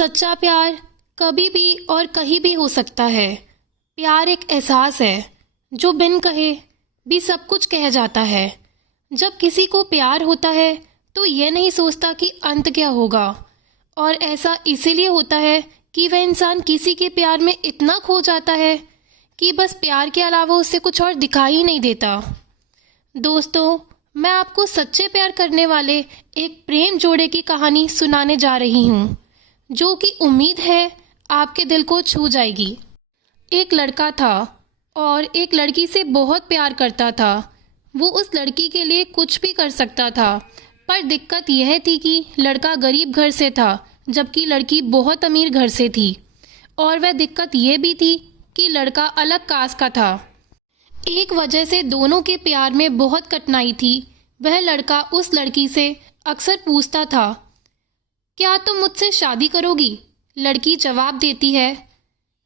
सच्चा प्यार कभी भी और कहीं भी हो सकता है। प्यार एक एहसास है जो बिन कहे भी सब कुछ कह जाता है। जब किसी को प्यार होता है तो यह नहीं सोचता कि अंत क्या होगा, और ऐसा इसीलिए होता है कि वह इंसान किसी के प्यार में इतना खो जाता है कि बस प्यार के अलावा उससे कुछ और दिखाई ही नहीं देता। दोस्तों, मैं आपको सच्चे प्यार करने वाले एक प्रेम जोड़े की कहानी सुनाने जा रही हूँ, जो कि उम्मीद है आपके दिल को छू जाएगी। एक लड़का था और एक लड़की से बहुत प्यार करता था। वो उस लड़की के लिए कुछ भी कर सकता था, पर दिक्कत यह थी कि लड़का गरीब घर से था जबकि लड़की बहुत अमीर घर से थी। और वह दिक्कत यह भी थी कि लड़का अलग कास्ट का था। एक वजह से दोनों के प्यार में बहुत कठिनाई थी। वह लड़का उस लड़की से अक्सर पूछता था, क्या तुम मुझसे शादी करोगी? लड़की जवाब देती है,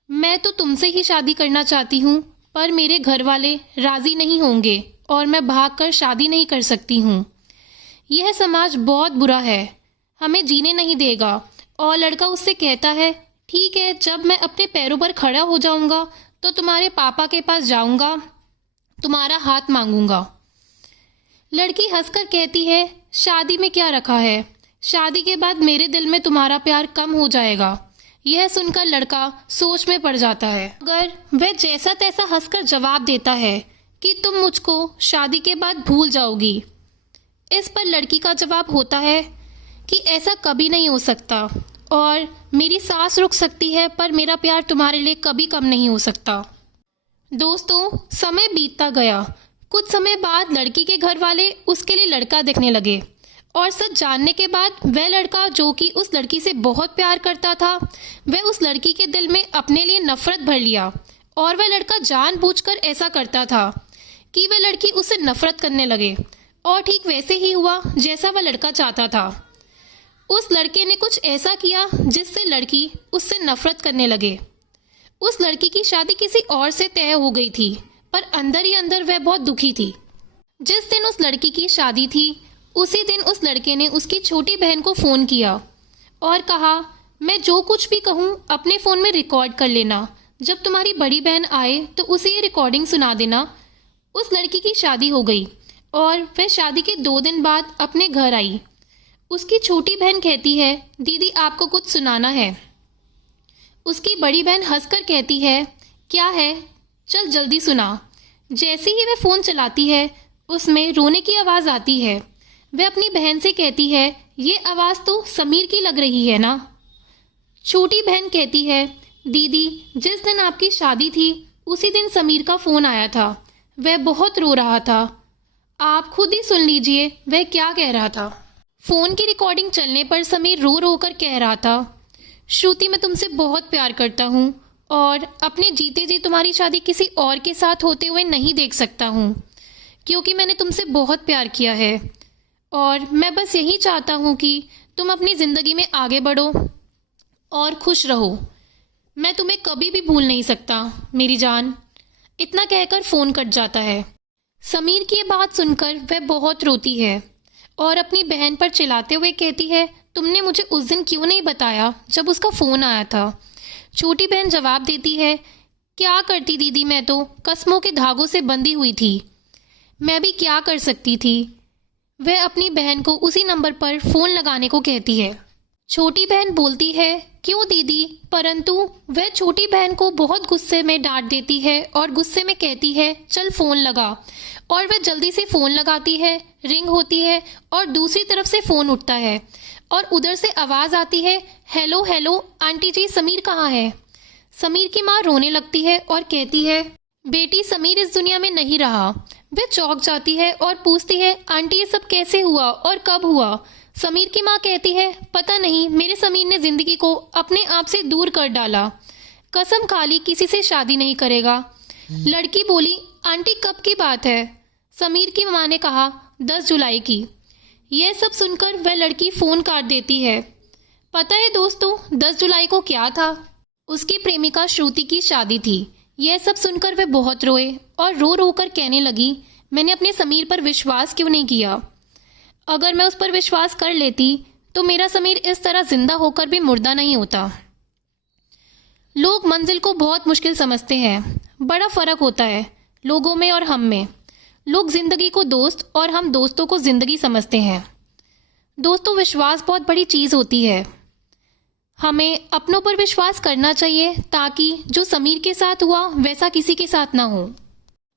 मैं तो तुमसे ही शादी करना चाहती हूँ, पर मेरे घर वाले राजी नहीं होंगे और मैं भागकर शादी नहीं कर सकती हूँ। यह समाज बहुत बुरा है, हमें जीने नहीं देगा। और लड़का उससे कहता है, ठीक है, जब मैं अपने पैरों पर खड़ा हो जाऊंगा तो तुम्हारे पापा के पास जाऊंगा, तुम्हारा हाथ मांगूंगा। लड़की हंसकर कहती है, शादी में क्या रखा है? शादी के बाद मेरे दिल में तुम्हारा प्यार कम हो जाएगा। यह सुनकर लड़का सोच में पड़ जाता है। अगर वह जैसा तैसा हंसकर जवाब देता है कि तुम मुझको शादी के बाद भूल जाओगी। इस पर लड़की का जवाब होता है कि ऐसा कभी नहीं हो सकता, और मेरी सांस रुक सकती है पर मेरा प्यार तुम्हारे लिए कभी कम नहीं हो सकता। दोस्तों, समय बीतता गया। कुछ समय बाद लड़की के घर वाले उसके लिए लड़का देखने लगे, और सच जानने के बाद वह लड़का जो कि उस लड़की से बहुत प्यार करता था, वह उस लड़की के दिल में अपने लिए नफरत भर लिया। और वह लड़का जानबूझकर ऐसा करता था कि वह लड़की उससे नफरत करने लगे, और ठीक वैसे ही हुआ जैसा वह लड़का चाहता था। उस लड़के ने कुछ ऐसा किया जिससे लड़की उससे नफरत करने लगे। उस लड़की की शादी किसी और से तय हो गई थी, पर अंदर ही अंदर वह बहुत दुखी थी। जिस दिन उस लड़की की शादी थी, उसी दिन उस लड़के ने उसकी छोटी बहन को फ़ोन किया और कहा, मैं जो कुछ भी कहूँ अपने फ़ोन में रिकॉर्ड कर लेना। जब तुम्हारी बड़ी बहन आए तो उसे ये रिकॉर्डिंग सुना देना। उस लड़की की शादी हो गई और वह शादी के 2 दिन बाद अपने घर आई। उसकी छोटी बहन कहती है, दीदी आपको कुछ सुनाना है। उसकी बड़ी बहन हंसकर कहती है, क्या है, चल जल्दी सुना। जैसे ही वह फ़ोन चलाती है, उसमें रोने की आवाज़ आती है। वह अपनी बहन से कहती है, ये आवाज़ तो समीर की लग रही है ना। छोटी बहन कहती है, दीदी जिस दिन आपकी शादी थी उसी दिन समीर का फ़ोन आया था। वह बहुत रो रहा था, आप खुद ही सुन लीजिए वह क्या कह रहा था। फ़ोन की रिकॉर्डिंग चलने पर समीर रो रो कर कह रहा था, श्रुति मैं तुमसे बहुत प्यार करता हूँ और अपने जीते जी तुम्हारी शादी किसी और के साथ होते हुए नहीं देख सकता हूँ, क्योंकि मैंने तुमसे बहुत प्यार किया है और मैं बस यही चाहता हूँ कि तुम अपनी ज़िंदगी में आगे बढ़ो और खुश रहो। मैं तुम्हें कभी भी भूल नहीं सकता मेरी जान। इतना कहकर फ़ोन कट जाता है। समीर की ये बात सुनकर वह बहुत रोती है और अपनी बहन पर चिल्लाते हुए कहती है, तुमने मुझे उस दिन क्यों नहीं बताया जब उसका फ़ोन आया था। छोटी बहन जवाब देती है, क्या करती दीदी, मैं तो कस्मों के धागों से बंधी हुई थी, मैं भी क्या कर सकती थी। वह अपनी बहन को उसी नंबर पर फ़ोन लगाने को कहती है। छोटी बहन बोलती है, क्यों दीदी, परंतु वह छोटी बहन को बहुत गुस्से में डांट देती है और गुस्से में कहती है, चल फ़ोन लगा। और वह जल्दी से फ़ोन लगाती है, रिंग होती है और दूसरी तरफ से फ़ोन उठता है और उधर से आवाज़ आती है, हेलो हेलो आंटी जी, समीर कहाँ है? समीर की माँ रोने लगती है और कहती है, बेटी समीर इस दुनिया में नहीं रहा। वह चौंक जाती है और पूछती है, आंटी ये सब कैसे हुआ और कब हुआ? समीर की माँ कहती है, पता नहीं, मेरे समीर ने ज़िंदगी को अपने आप से दूर कर डाला, कसम खा ली किसी से शादी नहीं करेगा। लड़की बोली, आंटी कब की बात है? समीर की माँ ने कहा, 10 जुलाई की। यह सब सुनकर वह लड़की फ़ोन काट देती है। पता है दोस्तों, 10 जुलाई को क्या था? उसकी प्रेमिका श्रुति की शादी थी। यह सब सुनकर वह बहुत रोए और रो रो कर कहने लगी, मैंने अपने समीर पर विश्वास क्यों नहीं किया? अगर मैं उस पर विश्वास कर लेती तो मेरा समीर इस तरह जिंदा होकर भी मुर्दा नहीं होता। लोग मंजिल को बहुत मुश्किल समझते हैं। बड़ा फर्क होता है लोगों में और हम में। लोग जिंदगी को दोस्त और हम दोस्तों को जिंदगी समझते हैं। दोस्तों, विश्वास बहुत बड़ी चीज होती है। हमें अपनों पर विश्वास करना चाहिए ताकि जो समीर के साथ हुआ वैसा किसी के साथ ना हो।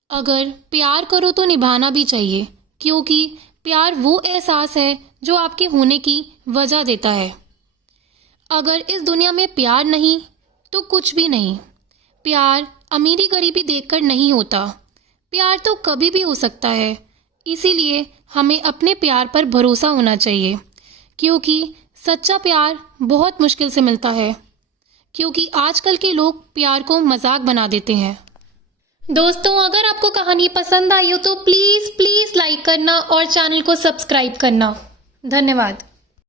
अगर प्यार करो तो निभाना भी चाहिए, क्योंकि प्यार वो एहसास है जो आपके होने की वजह देता है। अगर इस दुनिया में प्यार नहीं तो कुछ भी नहीं। प्यार अमीरी गरीबी देखकर नहीं होता। प्यार तो कभी भी हो सकता है। इसीलिए हमें अपने प्यार पर भरोसा होना चाहिए, क्योंकि सच्चा प्यार बहुत मुश्किल से मिलता है, क्योंकि आजकल के लोग प्यार को मजाक बना देते हैं। दोस्तों, अगर आपको कहानी पसंद आई हो तो प्लीज़ प्लीज़ लाइक करना और चैनल को सब्सक्राइब करना। धन्यवाद।